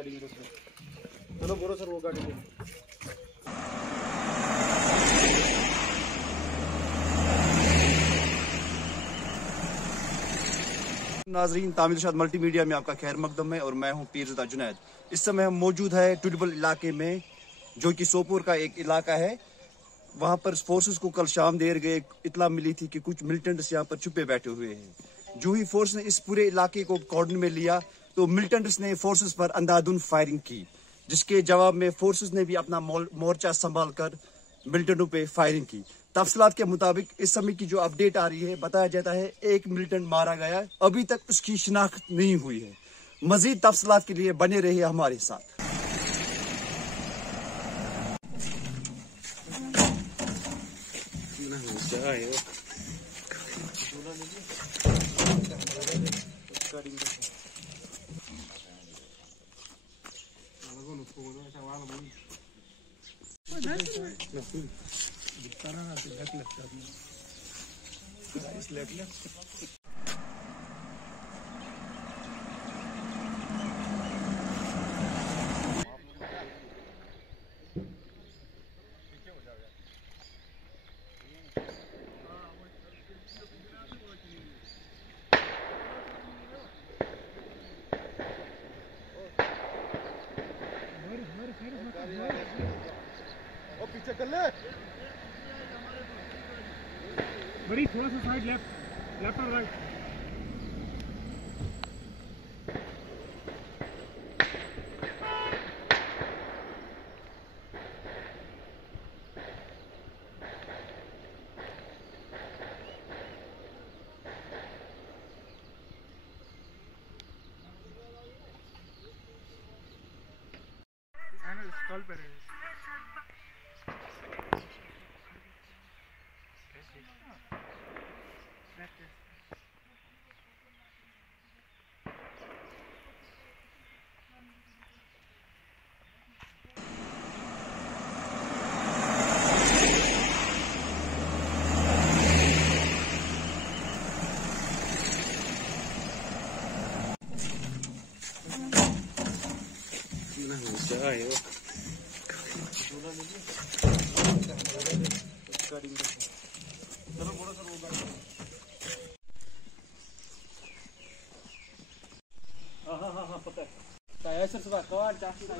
गाड़ी में चलो बोलो सर, वो गाड़ी में। नाजरीन, तामिल इरशाद मल्टीमीडिया में आपका खैर मकदम है और मैं हूं पीरज़ादा जुनैद। इस समय हम मौजूद है टुडबल इलाके में, जो कि सोपोर का एक इलाका है। वहां पर फोर्सेस को कल शाम देर गए इतला मिली थी कि कुछ मिलिटेंट्स यहाँ पर छुपे बैठे हुए हैं। जो ही फोर्स ने इस पूरे इलाके को कॉर्डन में लिया तो मिलिटेंट्स ने फोर्सेस पर अंधाधुन फायरिंग की, जिसके जवाब में फोर्सेस ने भी अपना मोर्चा संभाल कर मिलिटेंटों पे फायरिंग की। तफसीलात के मुताबिक इस समय की जो अपडेट आ रही है, बताया जाता है एक मिलिटेंट मारा गया, अभी तक उसकी शिनाख्त नहीं हुई है। मजीद तफसीलात के लिए बने रहिए हमारे साथ। पीछे कर ले बड़ी, थोड़ा सा साइड लेफ्ट और राइट। स्टॉल पे रहे चलो बोलो सर, वो गाड़ी में। हाँ पता है सर, सुबह कौन चाहती है।